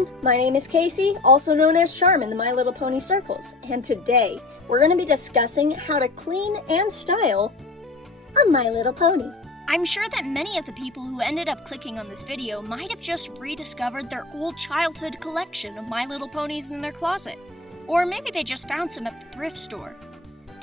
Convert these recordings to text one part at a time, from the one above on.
everyone, my name is Casey, also known as Charm in the My Little Pony circles, and today we're going to be discussing how to clean and style a My Little Pony. I'm sure that many of the people who ended up clicking on this video might have just rediscovered their old childhood collection of My Little Ponies in their closet. Or maybe they just found some at the thrift store.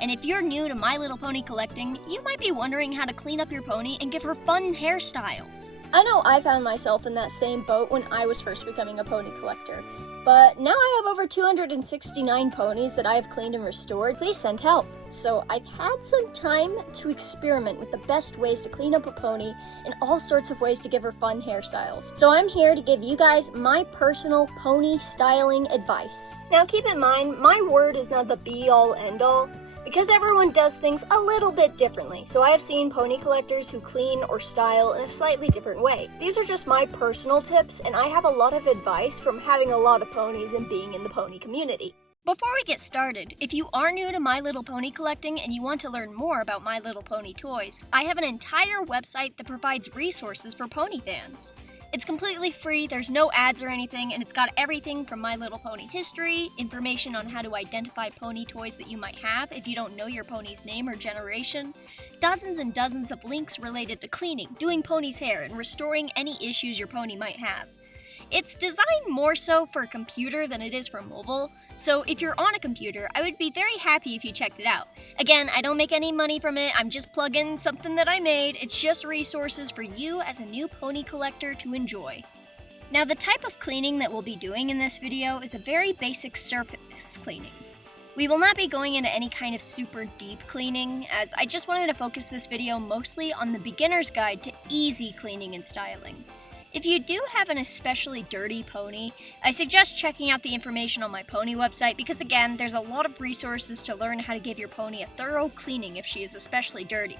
And if you're new to My Little Pony collecting, you might be wondering how to clean up your pony and give her fun hairstyles. I know I found myself in that same boat when I was first becoming a pony collector, but now I have over 269 ponies that I have cleaned and restored. Please send help. So I've had some time to experiment with the best ways to clean up a pony and all sorts of ways to give her fun hairstyles. So I'm here to give you guys my personal pony styling advice. Now keep in mind, my word is not the be-all end-all, because everyone does things a little bit differently. So I have seen pony collectors who clean or style in a slightly different way. These are just my personal tips, and I have a lot of advice from having a lot of ponies and being in the pony community. Before we get started, if you are new to My Little Pony collecting and you want to learn more about My Little Pony toys, I have an entire website that provides resources for pony fans. It's completely free, there's no ads or anything, and it's got everything from My Little Pony history, information on how to identify pony toys that you might have if you don't know your pony's name or generation, dozens and dozens of links related to cleaning, doing pony's hair, and restoring any issues your pony might have. It's designed more so for a computer than it is for mobile, so if you're on a computer, I would be very happy if you checked it out. Again, I don't make any money from it, I'm just plugging something that I made. It's just resources for you as a new pony collector to enjoy. Now, the type of cleaning that we'll be doing in this video is a very basic surface cleaning. We will not be going into any kind of super deep cleaning, as I just wanted to focus this video mostly on the beginner's guide to easy cleaning and styling. If you do have an especially dirty pony, I suggest checking out the information on my pony website because again, there's a lot of resources to learn how to give your pony a thorough cleaning if she is especially dirty.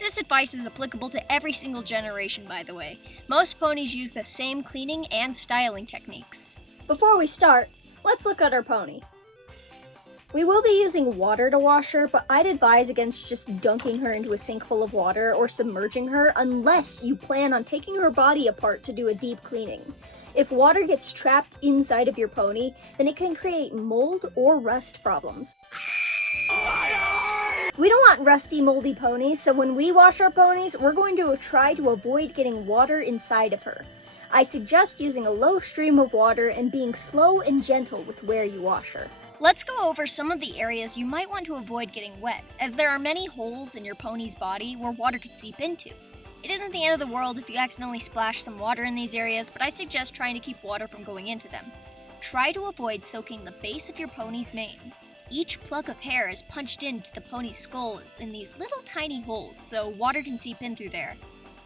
This advice is applicable to every single generation, by the way. Most ponies use the same cleaning and styling techniques. Before we start, let's look at our pony. We will be using water to wash her, but I'd advise against just dunking her into a sink full of water or submerging her unless you plan on taking her body apart to do a deep cleaning. If water gets trapped inside of your pony, then it can create mold or rust problems. We don't want rusty, moldy ponies, so when we wash our ponies, we're going to try to avoid getting water inside of her. I suggest using a low stream of water and being slow and gentle with where you wash her. Let's go over some of the areas you might want to avoid getting wet, as there are many holes in your pony's body where water could seep into. It isn't the end of the world if you accidentally splash some water in these areas, but I suggest trying to keep water from going into them. Try to avoid soaking the base of your pony's mane. Each plug of hair is punched into the pony's skull in these little tiny holes, so water can seep in through there.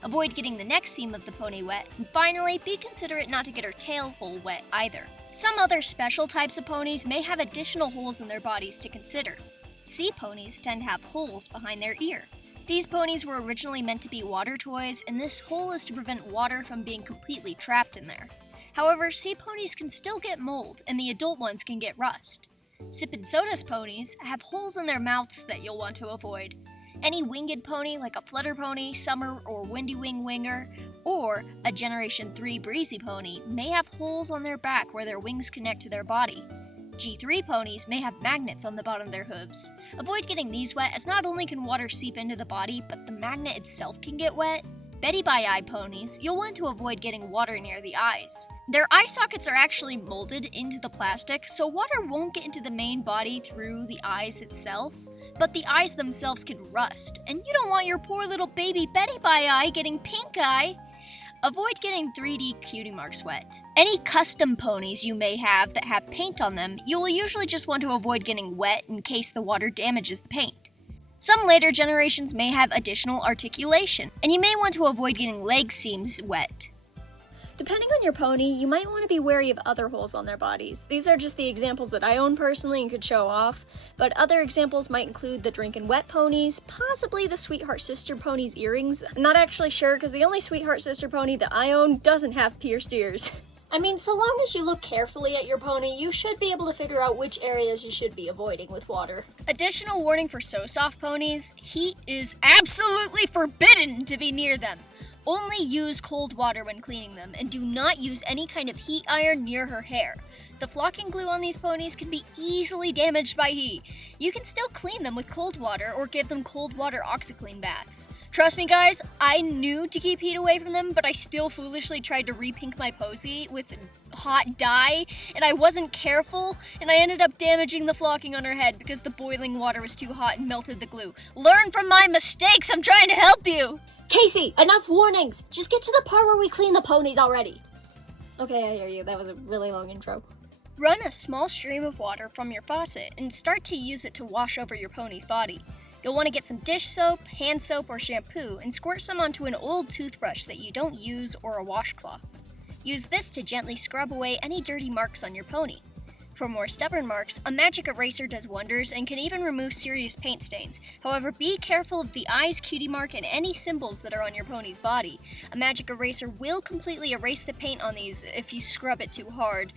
Avoid getting the neck seam of the pony wet, and finally, be considerate not to get her tail hole wet either. Some other special types of ponies may have additional holes in their bodies to consider. Sea ponies tend to have holes behind their ear. These ponies were originally meant to be water toys, and this hole is to prevent water from being completely trapped in there. However, sea ponies can still get mold, and the adult ones can get rust. Sip and Soda's ponies have holes in their mouths that you'll want to avoid. Any winged pony like a flutter pony, summer or windy wing winger, or a Generation 3 breezy pony may have holes on their back where their wings connect to their body. G3 ponies may have magnets on the bottom of their hooves. Avoid getting these wet, as not only can water seep into the body, but the magnet itself can get wet. Betty by Eye ponies, you'll want to avoid getting water near the eyes. Their eye sockets are actually molded into the plastic, so water won't get into the main body through the eyes itself, but the eyes themselves can rust, and you don't want your poor little baby Betty by Eye getting pink eye. Avoid getting 3D cutie marks wet. Any custom ponies you may have that have paint on them, you will usually just want to avoid getting wet in case the water damages the paint. Some later generations may have additional articulation, and you may want to avoid getting leg seams wet. Depending on your pony, you might want to be wary of other holes on their bodies. These are just the examples that I own personally and could show off, but other examples might include the Drinkin' Wet ponies, possibly the Sweetheart Sister pony's earrings. I'm not actually sure because the only Sweetheart Sister pony that I own doesn't have pierced ears. I mean, so long as you look carefully at your pony, you should be able to figure out which areas you should be avoiding with water. Additional warning for so soft ponies, heat is absolutely forbidden to be near them. Only use cold water when cleaning them, and do not use any kind of heat iron near her hair. The flocking glue on these ponies can be easily damaged by heat. You can still clean them with cold water or give them cold water OxiClean baths. Trust me guys, I knew to keep heat away from them, but I still foolishly tried to repink my posy with hot dye, and I wasn't careful, and I ended up damaging the flocking on her head because the boiling water was too hot and melted the glue. Learn from my mistakes, I'm trying to help you! Casey, enough warnings! Just get to the part where we clean the ponies already! Okay, I hear you. That was a really long intro. Run a small stream of water from your faucet and start to use it to wash over your pony's body. You'll want to get some dish soap, hand soap, or shampoo and squirt some onto an old toothbrush that you don't use or a washcloth. Use this to gently scrub away any dirty marks on your pony. For more stubborn marks, a magic eraser does wonders and can even remove serious paint stains. However, be careful of the eyes, cutie mark, and any symbols that are on your pony's body. A magic eraser will completely erase the paint on these if you scrub it too hard.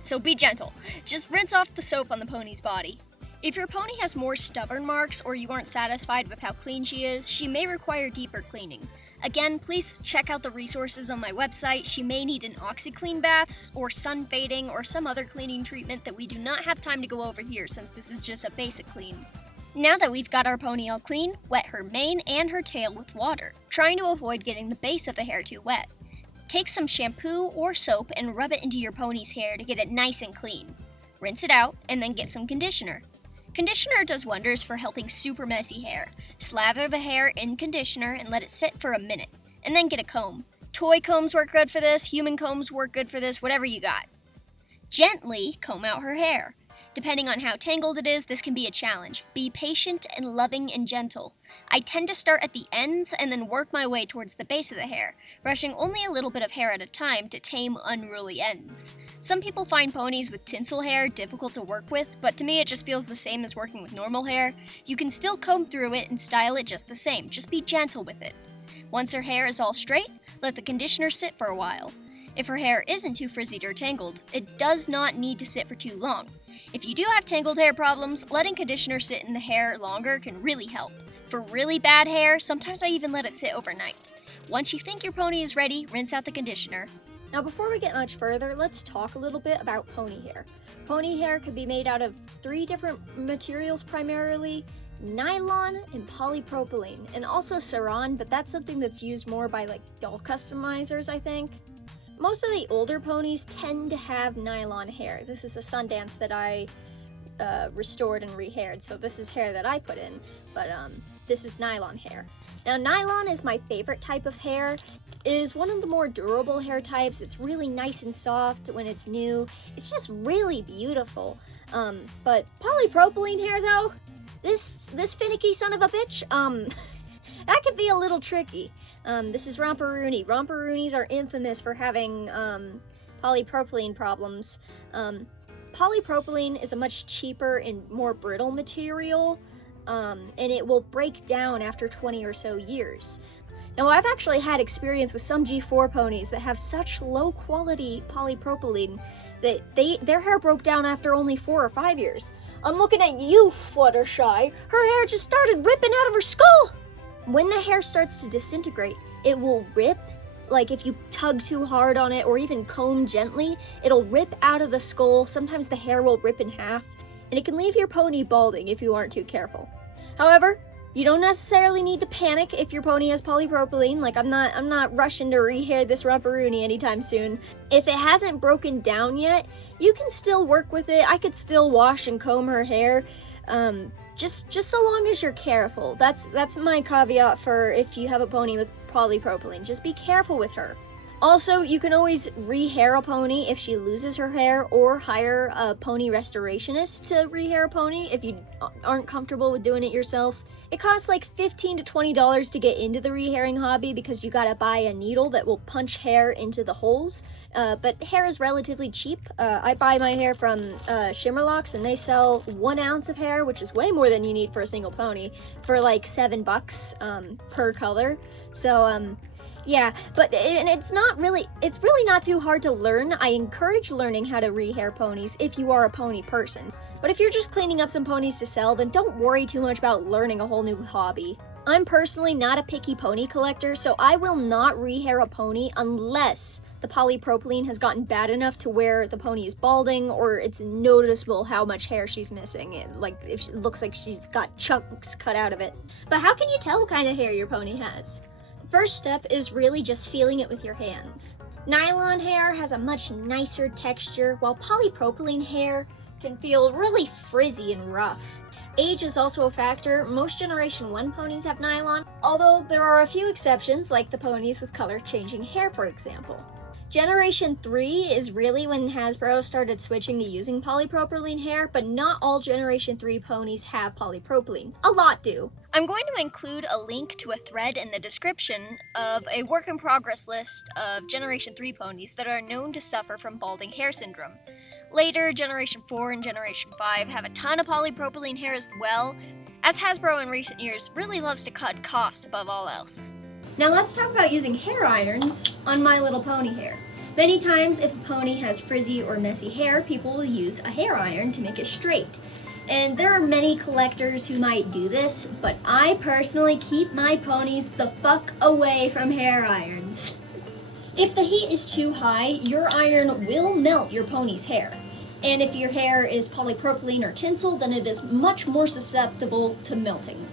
So be gentle. Just rinse off the soap on the pony's body. If your pony has more stubborn marks or you aren't satisfied with how clean she is, she may require deeper cleaning. Again, please check out the resources on my website. She may need an OxiClean baths or sun fading or some other cleaning treatment that we do not have time to go over here since this is just a basic clean. Now that we've got our pony all clean, wet her mane and her tail with water, trying to avoid getting the base of the hair too wet. Take some shampoo or soap and rub it into your pony's hair to get it nice and clean. Rinse it out and then get some conditioner. Conditioner does wonders for helping super messy hair. Slather the hair in conditioner and let it sit for a minute, and then get a comb. Toy combs work good for this, human combs work good for this, whatever you got. Gently comb out her hair. Depending on how tangled it is, this can be a challenge. Be patient and loving and gentle. I tend to start at the ends and then work my way towards the base of the hair, brushing only a little bit of hair at a time to tame unruly ends. Some people find ponies with tinsel hair difficult to work with, but to me it just feels the same as working with normal hair. You can still comb through it and style it just the same, just be gentle with it. Once her hair is all straight, let the conditioner sit for a while. If her hair isn't too frizzied or tangled, it does not need to sit for too long. If you do have tangled hair problems, letting conditioner sit in the hair longer can really help. For really bad hair, sometimes I even let it sit overnight. Once you think your pony is ready, rinse out the conditioner. Now before we get much further, let's talk a little bit about pony hair. Pony hair can be made out of 3 different materials primarily: nylon and polypropylene, and also saran, but that's something that's used more by like doll customizers, I think. Most of the older ponies tend to have nylon hair. This is a Sundance that I restored and rehaired, so this is hair that I put in, but this is nylon hair. Now nylon is my favorite type of hair. It is one of the more durable hair types. It's really nice and soft when it's new. It's just really beautiful. But polypropylene hair though, this finicky son of a bitch, that could be a little tricky. This is Romperoony. Romperoonies are infamous for having polypropylene problems. Polypropylene is a much cheaper and more brittle material, and it will break down after 20 or so years. Now, I've actually had experience with some G4 ponies that have such low quality polypropylene that their hair broke down after only 4 or 5 years. I'm looking at you, Fluttershy. Her hair just started ripping out of her skull! When the hair starts to disintegrate, it will rip. Like if you tug too hard on it or even comb gently, it'll rip out of the skull. Sometimes the hair will rip in half, and it can leave your pony balding if you aren't too careful. However, you don't necessarily need to panic if your pony has polypropylene. Like I'm not rushing to rehair this Romperoony anytime soon. If it hasn't broken down yet, you can still work with it. I could still wash and comb her hair. Just so long as you're careful. That's my caveat for if you have a pony with polypropylene. Just be careful with her. Also, you can always rehair a pony if she loses her hair, or hire a pony restorationist to rehair a pony if you aren't comfortable with doing it yourself. It costs like $15 to $20 to get into the rehairing hobby because you gotta buy a needle that will punch hair into the holes. But hair is relatively cheap. I buy my hair from Shimmerlocks, and they sell 1 ounce of hair, which is way more than you need for a single pony, for like $7 per color. So yeah, but it's really not too hard to learn. I encourage learning how to rehair ponies if you are a pony person. But if you're just cleaning up some ponies to sell, then don't worry too much about learning a whole new hobby. I'm personally not a picky pony collector, so I will not rehair a pony unless the polypropylene has gotten bad enough to where the pony is balding or it's noticeable how much hair she's missing, like if it looks like she's got chunks cut out of it. But how can you tell what kind of hair your pony has? First step is really just feeling it with your hands. Nylon hair has a much nicer texture, while polypropylene hair can feel really frizzy and rough. Age is also a factor. Most Generation 1 ponies have nylon, although there are a few exceptions, like the ponies with color-changing hair, for example. Generation 3 is really when Hasbro started switching to using polypropylene hair, but not all Generation 3 ponies have polypropylene. A lot do. I'm going to include a link to a thread in the description of a work-in-progress list of Generation 3 ponies that are known to suffer from balding hair syndrome. Later, Generation 4 and Generation 5 have a ton of polypropylene hair as well, as Hasbro in recent years really loves to cut costs above all else. Now let's talk about using hair irons on My Little Pony hair. Many times if a pony has frizzy or messy hair, people will use a hair iron to make it straight. And there are many collectors who might do this, but I personally keep my ponies the fuck away from hair irons. If the heat is too high, your iron will melt your pony's hair. And if your hair is polypropylene or tinsel, then it is much more susceptible to melting.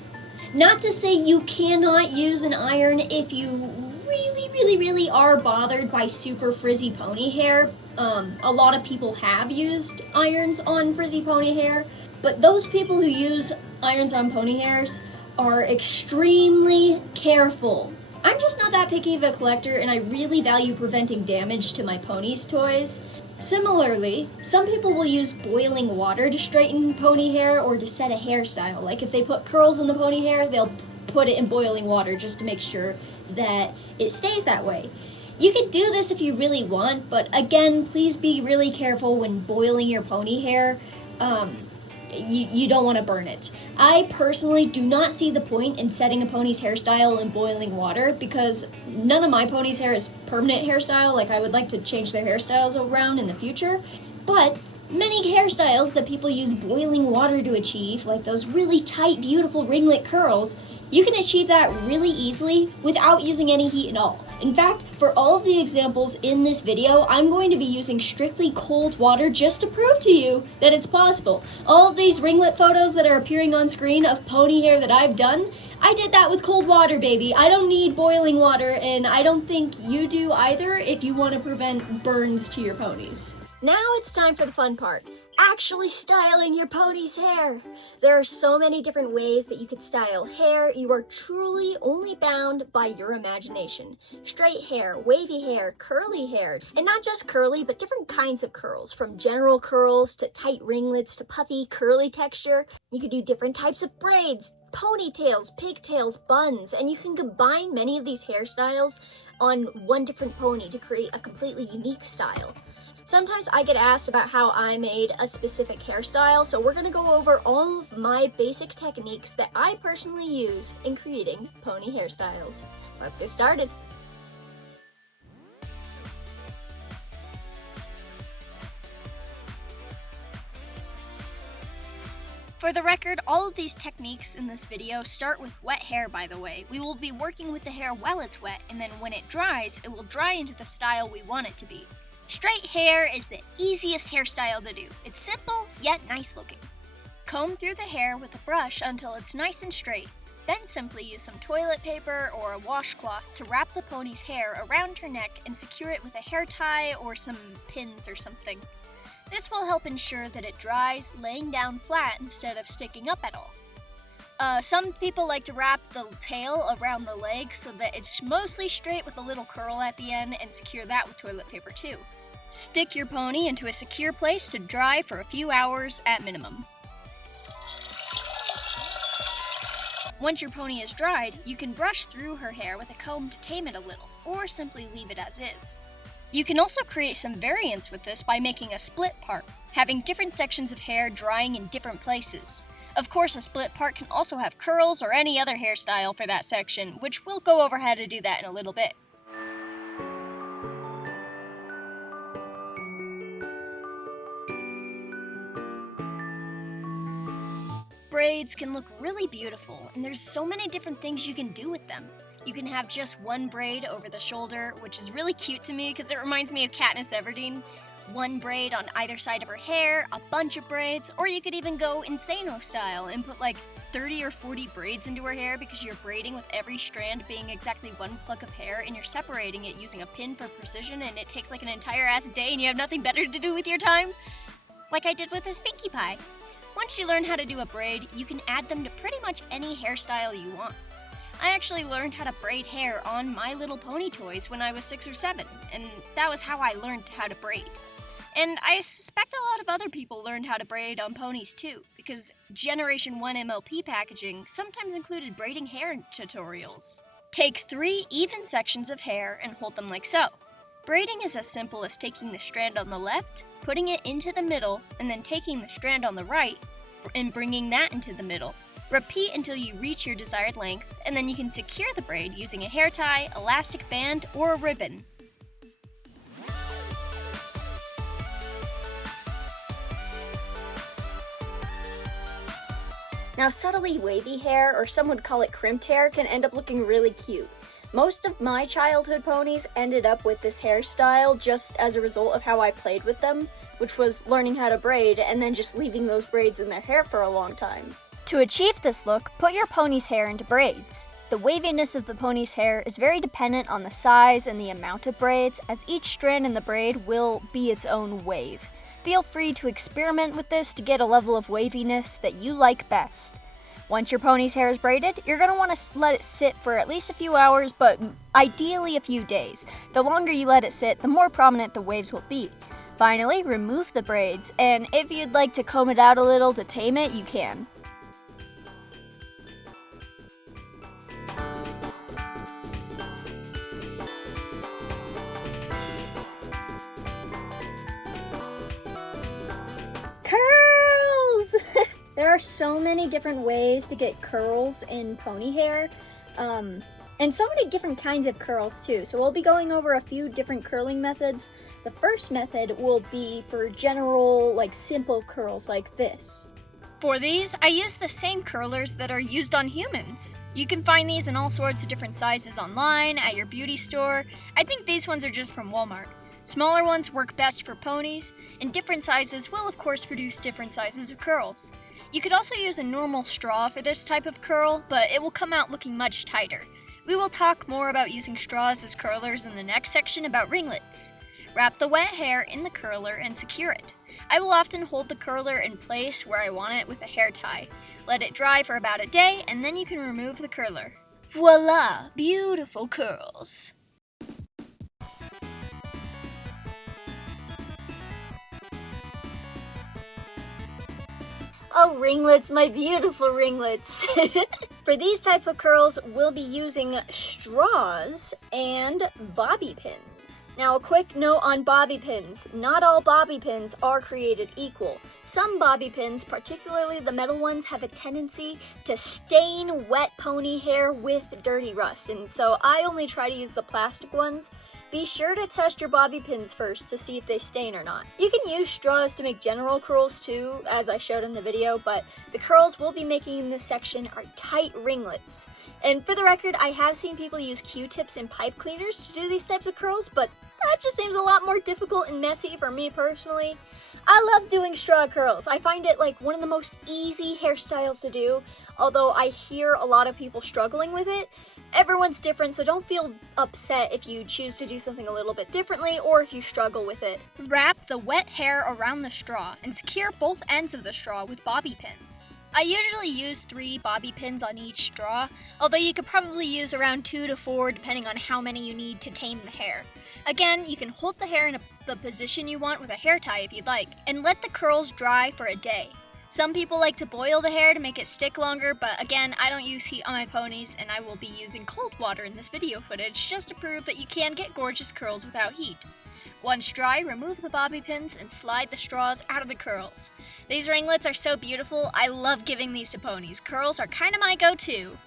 Not to say you cannot use an iron if you really are bothered by super frizzy pony hair. A lot of people have used irons on frizzy pony hair, but those people who use irons on pony hairs are extremely careful. I'm just not that picky of a collector, and I really value preventing damage to my pony's toys. Similarly, some people will use boiling water to straighten pony hair or to set a hairstyle. Like if they put curls in the pony hair, they'll put it in boiling water just to make sure that it stays that way. You can do this if you really want, but again, please be really careful when boiling your pony hair. You don't want to burn it. I personally do not see the point in setting a pony's hairstyle in boiling water because none of my pony's hair is permanent hairstyle. Like I would like to change their hairstyles around in the future, but many hairstyles that people use boiling water to achieve, like those really tight, beautiful ringlet curls, you can achieve that really easily without using any heat at all. In fact, for all of the examples in this video, I'm going to be using strictly cold water just to prove to you that it's possible. All of these ringlet photos that are appearing on screen of pony hair that I've done, I did that with cold water, baby. I don't need boiling water, and I don't think you do either if you want to prevent burns to your ponies. Now it's time for the fun part. Actually styling your pony's hair. There are so many different ways that you could style hair. You are truly only bound by your imagination. Straight hair, wavy hair, curly hair, and not just curly, but different kinds of curls, from general curls to tight ringlets to puffy, curly texture. You could do different types of braids, ponytails, pigtails, buns, and you can combine many of these hairstyles on one different pony to create a completely unique style. Sometimes I get asked about how I made a specific hairstyle, so we're going to go over all of my basic techniques that I personally use in creating pony hairstyles. Let's get started. For the record, all of these techniques in this video start with wet hair, by the way. We will be working with the hair while it's wet, and then when it dries, it will dry into the style we want it to be. Straight hair is the easiest hairstyle to do. It's simple, yet nice looking. Comb through the hair with a brush until it's nice and straight. Then simply use some toilet paper or a washcloth to wrap the pony's hair around her neck and secure it with a hair tie or some pins or something. This will help ensure that it dries laying down flat instead of sticking up at all. Some people like to wrap the tail around the legs so that it's mostly straight with a little curl at the end and secure that with toilet paper too. Stick your pony into a secure place to dry for a few hours at minimum. Once your pony is dried, you can brush through her hair with a comb to tame it a little, or simply leave it as is. You can also create some variants with this by making a split part, having different sections of hair drying in different places. Of course, a split part can also have curls or any other hairstyle for that section, which we'll go over how to do that in a little bit. braids can look really beautiful, and there's so many different things you can do with them. You can have just one braid over the shoulder, which is really cute to me because it reminds me of Katniss Everdeen. One braid on either side of her hair, a bunch of braids, or you could even go Insano style and put like 30 or 40 braids into her hair because you're braiding with every strand being exactly one pluck of hair, and you're separating it using a pin for precision, and it takes like an entire ass day and you have nothing better to do with your time. Like I did with this Pinkie Pie. Once you learn how to do a braid, you can add them to pretty much any hairstyle you want. I actually learned how to braid hair on My Little Pony toys when I was 6 or 7, and that was how I learned how to braid. And I suspect a lot of other people learned how to braid on ponies too, because Generation 1 MLP packaging sometimes included braiding hair tutorials. Take 3 even sections of hair and hold them like so. Braiding is as simple as taking the strand on the left, putting it into the middle, and then taking the strand on the right and bringing that into the middle. Repeat until you reach your desired length, and then you can secure the braid using a hair tie, elastic band, or a ribbon. Now, subtly wavy hair, or some would call it crimped hair, can end up looking really cute. Most of my childhood ponies ended up with this hairstyle just as a result of how I played with them, which was learning how to braid and then just leaving those braids in their hair for a long time. To achieve this look, put your pony's hair into braids. The waviness of the pony's hair is very dependent on the size and the amount of braids, as each strand in the braid will be its own wave. Feel free to experiment with this to get a level of waviness that you like best. Once your pony's hair is braided, you're going to want to let it sit for at least a few hours, but ideally a few days. The longer you let it sit, the more prominent the waves will be. Finally, remove the braids, and if you'd like to comb it out a little to tame it, you can. Curls! There are so many different ways to get curls in pony hair, and so many different kinds of curls too. So we'll be going over a few different curling methods. The first method will be for general, simple curls like this. For these, I use the same curlers that are used on humans. You can find these in all sorts of different sizes online, at your beauty store. I think these ones are just from Walmart. Smaller ones work best for ponies, and different sizes will of course produce different sizes of curls. You could also use a normal straw for this type of curl, but it will come out looking much tighter. We will talk more about using straws as curlers in the next section about ringlets. Wrap the wet hair in the curler and secure it. I will often hold the curler in place where I want it with a hair tie. Let it dry for about a day, and then you can remove the curler. Voila! Beautiful curls! Oh, ringlets, my beautiful ringlets. For these type of curls, we'll be using straws and bobby pins. Now, a quick note on bobby pins. Not all bobby pins are created equal. Some bobby pins, particularly the metal ones, have a tendency to stain wet pony hair with dirty rust, and so I only try to use the plastic ones. Be sure to test your bobby pins first to see if they stain or not. You can use straws to make general curls too, as I showed in the video, but the curls we'll be making in this section are tight ringlets. And for the record, I have seen people use Q-tips and pipe cleaners to do these types of curls, but that just seems a lot more difficult and messy for me personally. I love doing straw curls. I find it like one of the most easy hairstyles to do, although I hear a lot of people struggling with it. Everyone's different, so don't feel upset if you choose to do something a little bit differently or if you struggle with it. Wrap the wet hair around the straw and secure both ends of the straw with bobby pins. I usually use 3 bobby pins on each straw, although you could probably use around 2 to 4 depending on how many you need to tame the hair. Again, you can hold the hair in the position you want with a hair tie if you'd like, and let the curls dry for a day. Some people like to boil the hair to make it stick longer, but again, I don't use heat on my ponies, and I will be using cold water in this video footage just to prove that you can get gorgeous curls without heat. Once dry, remove the bobby pins and slide the straws out of the curls. These ringlets are so beautiful, I love giving these to ponies. Curls are kinda my go-to.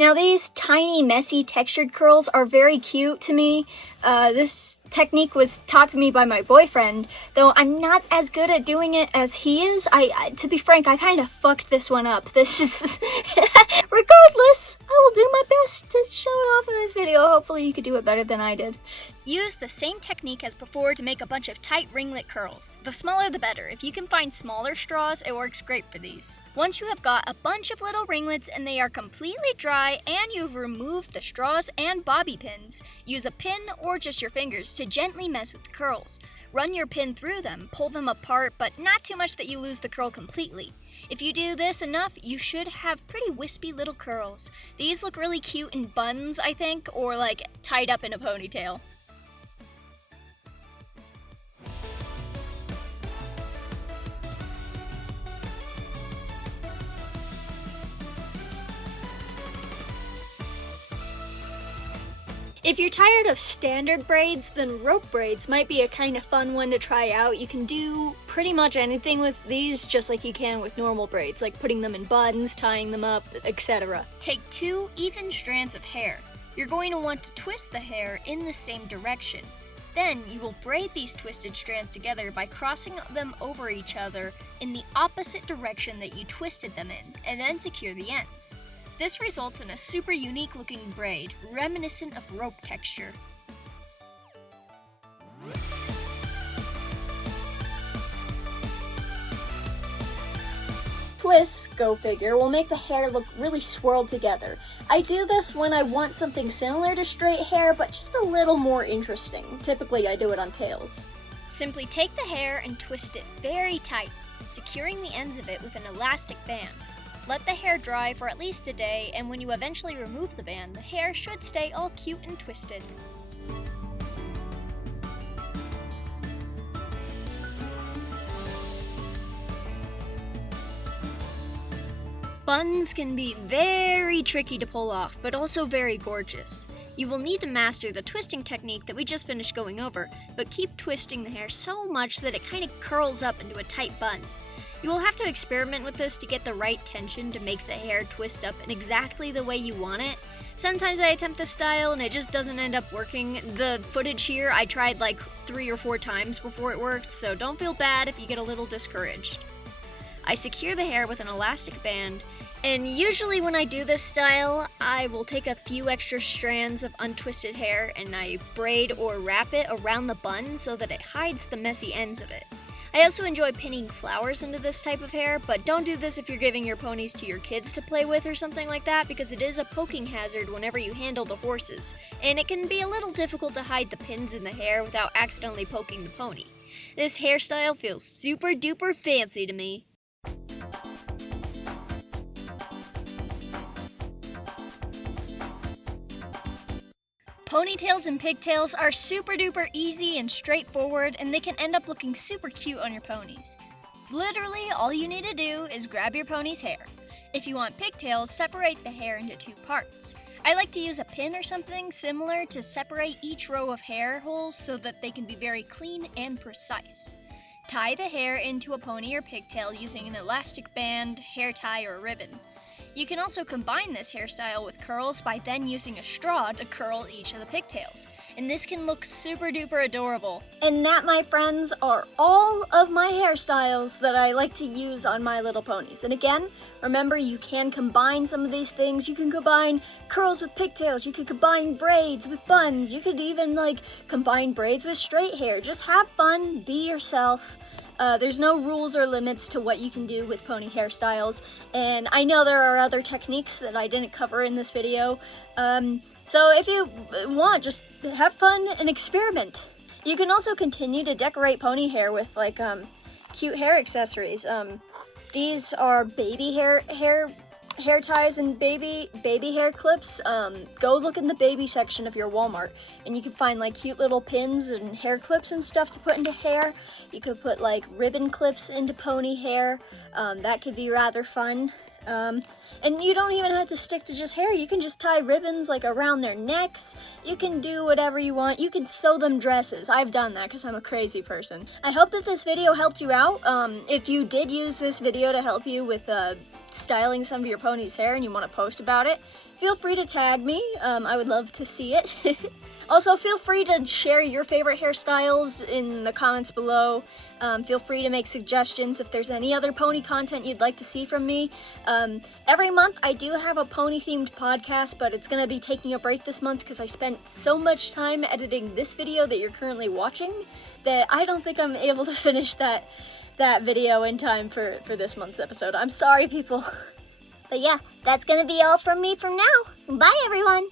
Now these tiny, messy, textured curls are very cute to me. This technique was taught to me by my boyfriend, though I'm not as good at doing it as he is. To be frank, I kind of fucked this one up. This is... Regardless, I will do my best to show it off in this video. Hopefully you could do it better than I did. Use the same technique as before to make a bunch of tight ringlet curls. The smaller the better. If you can find smaller straws, it works great for these. Once you have got a bunch of little ringlets and they are completely dry and you've removed the straws and bobby pins, use a pin or just your fingers to gently mess with the curls. Run your pin through them, pull them apart, but not too much that you lose the curl completely. If you do this enough, you should have pretty wispy little curls. These look really cute in buns, I think, or like tied up in a ponytail. If you're tired of standard braids, then rope braids might be a kind of fun one to try out. You can do pretty much anything with these just like you can with normal braids, like putting them in buns, tying them up, etc. Take 2 even strands of hair. You're going to want to twist the hair in the same direction. Then you will braid these twisted strands together by crossing them over each other in the opposite direction that you twisted them in, and then secure the ends. This results in a super unique looking braid, reminiscent of rope texture. Twists, go figure, will make the hair look really swirled together. I do this when I want something similar to straight hair, but just a little more interesting. Typically I do it on tails. Simply take the hair and twist it very tight, securing the ends of it with an elastic band. Let the hair dry for at least a day, and when you eventually remove the band, the hair should stay all cute and twisted. Buns can be very tricky to pull off, but also very gorgeous. You will need to master the twisting technique that we just finished going over, but keep twisting the hair so much that it kind of curls up into a tight bun. You will have to experiment with this to get the right tension to make the hair twist up in exactly the way you want it. Sometimes I attempt this style and it just doesn't end up working. The footage here I tried like 3 or 4 times before it worked, so don't feel bad if you get a little discouraged. I secure the hair with an elastic band, and usually when I do this style, I will take a few extra strands of untwisted hair and I braid or wrap it around the bun so that it hides the messy ends of it. I also enjoy pinning flowers into this type of hair, but don't do this if you're giving your ponies to your kids to play with or something like that, because it is a poking hazard whenever you handle the horses, and it can be a little difficult to hide the pins in the hair without accidentally poking the pony. This hairstyle feels super duper fancy to me. Ponytails and pigtails are super duper easy and straightforward, and they can end up looking super cute on your ponies. Literally, all you need to do is grab your pony's hair. If you want pigtails, separate the hair into 2 parts. I like to use a pin or something similar to separate each row of hair holes so that they can be very clean and precise. Tie the hair into a pony or pigtail using an elastic band, hair tie, or ribbon. You can also combine this hairstyle with curls by then using a straw to curl each of the pigtails, and this can look super duper adorable. And that, my friends, are all of my hairstyles that I like to use on my little ponies. And again, remember, you can combine some of these things. You can combine curls with pigtails, you could combine braids with buns, you could even combine braids with straight hair. Just have fun, be yourself. There's no rules or limits to what you can do with pony hairstyles, and I know there are other techniques that I didn't cover in this video, so if you want, just have fun and experiment. You can also continue to decorate pony hair with cute hair accessories. These are baby hair ties and baby hair clips. Go look in the baby section of your Walmart and you can find cute little pins and hair clips and stuff to put into hair. You could put ribbon clips into pony hair. That could be rather fun. And you don't even have to stick to just hair. You can just tie ribbons around their necks. You can do whatever you want. You can sew them dresses. I've done that because I'm a crazy person. I hope that this video helped you out. If you did use this video to help you with styling some of your pony's hair and you want to post about it, feel free to tag me. I would love to see it. Also, feel free to share your favorite hairstyles in the comments below. Feel free to make suggestions if there's any other pony content you'd like to see from me. Every month I do have a pony-themed podcast, but it's going to be taking a break this month because I spent so much time editing this video that you're currently watching that I don't think I'm able to finish that video in time for this month's episode. I'm sorry, people. But yeah, that's going to be all from me from now. Bye, everyone!